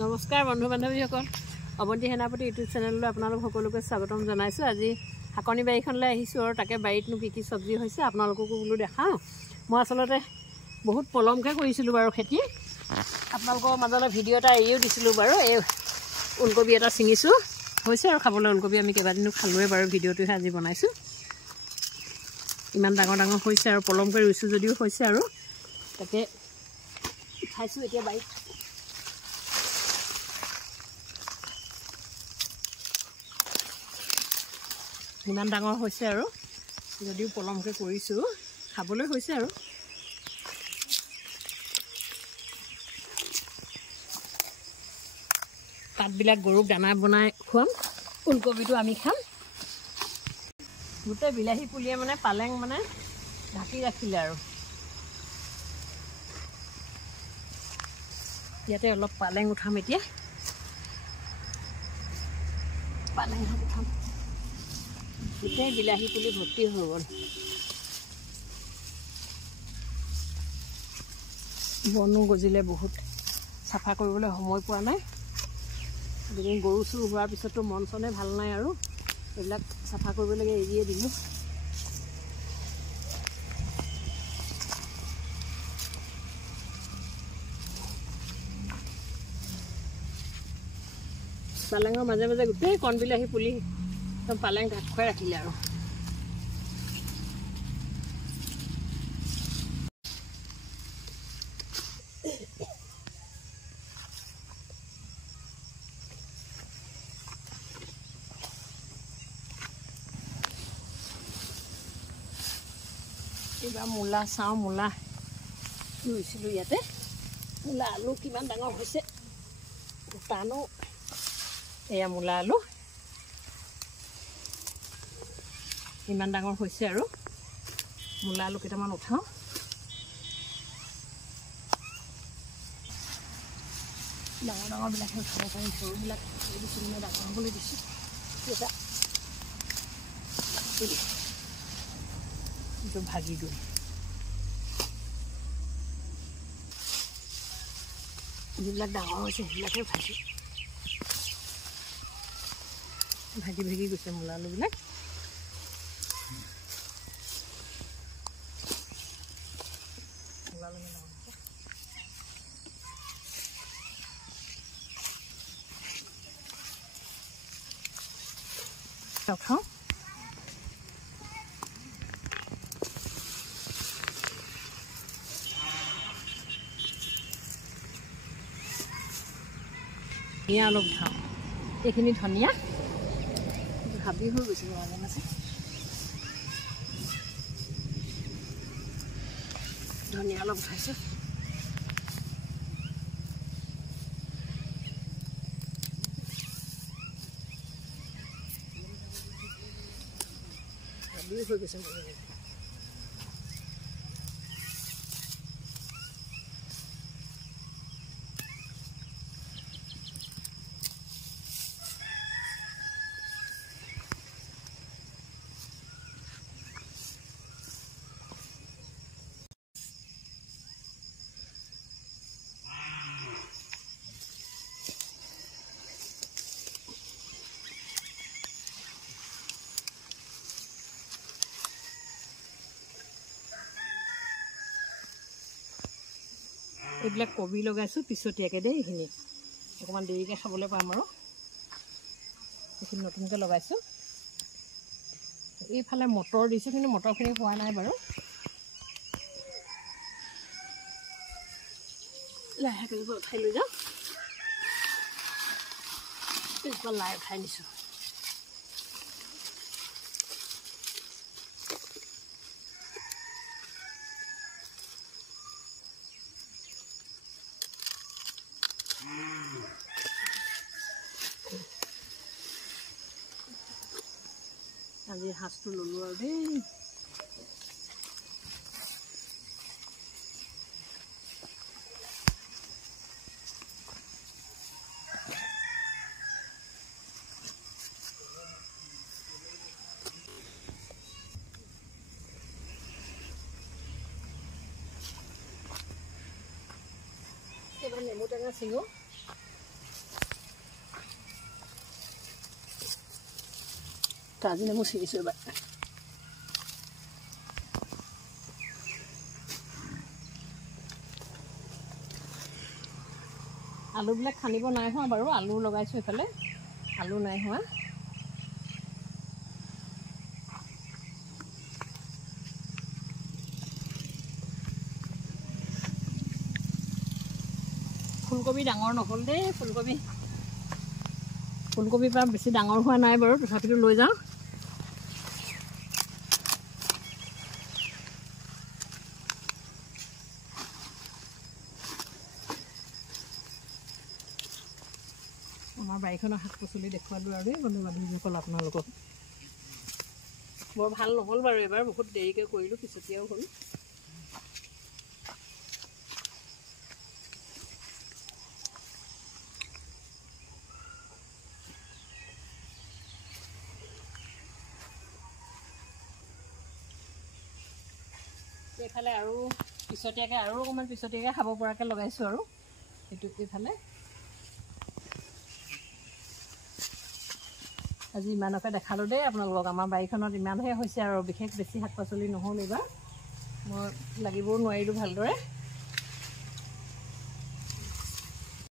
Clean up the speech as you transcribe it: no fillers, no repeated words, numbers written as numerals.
নমস্কাৰ বন্ধু বান্ধৱীসকল, অৱন্তী সেনাপতি ইউটিউব চেনেললৈ আপোনালোক সকলোকে স্বাগতম জনাইছোঁ। আজি শাকনি বাৰীখনলৈ আহিছোঁ আৰু তাকে বাৰীতনো কি কি চব্জি হৈছে আপোনালোককো বোলো দেখাওঁ। মই আচলতে বহুত পলমকৈ কৰিছিলোঁ বাৰু খেতি, আপোনালোকৰ মাজলৈ ভিডিঅ' এটা এৰিও দিছিলোঁ বাৰু। এই ওলকবি এটা ছিঙিছোঁ, হৈছে আৰু খাবলৈ ওলকবি আমি কেইবাদিনো খালোঁৱে বাৰু। ভিডিঅ'টোহে আজি বনাইছোঁ। ইমান ডাঙৰ ডাঙৰ হৈছে আৰু পলমকৈ ৰুইছোঁ যদিও হৈছে আৰু তাকে খাইছোঁ এতিয়া বাৰীত। ইমান ডাঙৰ হৈছে আৰু যদিও পলমকৈ কৰিছোঁ, খাবলৈ হৈছে আৰু। পাতবিলাক গৰুক দানা বনাই খুৱাম, ওলকবিটো আমি খাম। গোটেই বিলাহী পুলিয়ে মানে পালেং মানে ঢাকি ৰাখিলে আৰু। ইয়াতে অলপ পালেং উঠাম এতিয়া, পালেং শাক উঠাম। গোটেই বিলাহী পুলি ভৰ্তি হৈ গ'ল। বনো গজিলে বহুত, চাফা কৰিবলৈ সময় পোৱা নাই। দুদিন গৰু চৰু হোৱাৰ পিছততো মন চনে ভাল নাই আৰু এইবিলাক চাফা কৰিবলৈকে এৰিয়ে দিলোঁ। পালেঙৰ মাজে মাজে গোটেই কণ বিলাহী পুলি একদম পালেং ঢাক খুৱাই ৰাখিলে আৰু। এইবাৰ মূলা চাওঁ, মূলা ৰুইছিলোঁ ইয়াতে। মূলা আলু কিমান ডাঙৰ হৈছে টানো। এয়া মূলা আলু ইমান ডাঙৰ হৈছে আৰু। মূলা আলু কেইটামান উঠাওঁ। ডাঙৰ ডাঙৰবিলাকহে উঠাব পাৰিম, সৰুবিলাক এই দিছোঁ মানে ডাঙৰ হ'বলৈ দিছোঁ। এটা এইটো ভাগি গ'ল। যিবিলাক ডাঙৰ হৈছে সেইবিলাকে উঠাইছোঁ। ভাগি ভাগি গৈছে মূলা আলুবিলাক। মূলা আলু ডাঙৰ উঠাওঁ। ধনিয়া অলপ উঠাওঁ। এইখিনি ধনিয়া হাবি হৈ গৈছে মাজে মাজে। ধনিয়া অলপ উঠাইছোঁ। হাবি হৈ গৈছে মাজে মাজে। এইবিলাক কবি লগাইছোঁ পিছতীয়াকৈ দেই। এইখিনি অকণমান দেৰিকৈ খাবলৈ পাম আৰু। এইখিনি নতুনকৈ লগাইছোঁ। এইফালে মটৰ দিছোঁ, কিন্তু মটৰখিনি পোৱা নাই বাৰু। লাহেকৈ উঠাই লৈ যাওঁ। পিছফালে লাই উঠাই নিছোঁ। আজি সাজটো ল'লোঁ আৰু দেই। এবাৰ নেমু টেঙা ছিঙো। কাজি নেমু ছিঙিছোঁ এবাৰ আলুবিলাক খানিব নাই হোৱা বাৰু আলু লগাইছোঁ এইফালে আলু নাই হোৱা ফুলকবি ডাঙৰ নহ'ল দেই ফুলকবিৰ পৰা বেছি ডাঙৰ হোৱা নাই বাৰু তথাপিতো লৈ যাওঁ আমাৰ বাৰীখনৰ শাক পাচলি দেখুৱালোঁ আৰু বন্ধু বান্ধৱীসকল আপোনালোকক বৰ ভাল নহ'ল বাৰু এবাৰ বহুত দেৰিকৈ কৰিলোঁ পিছতীয়াও হ'ল এইফালে আৰু পিছতীয়াকৈ আৰু অকণমান পিছতীয়াকৈ খাব পৰাকৈ লগাইছোঁ আৰু এইটো এইফালে আজি ইমানকে দেখালোঁ দেই আপোনালোকক আমাৰ বাৰীখনত ইমানহে হৈছে আৰু বিশেষ বেছি শাক পাচলি নহ'ল এইবাৰ মই লাগিবও নোৱাৰিলোঁ ভালদৰে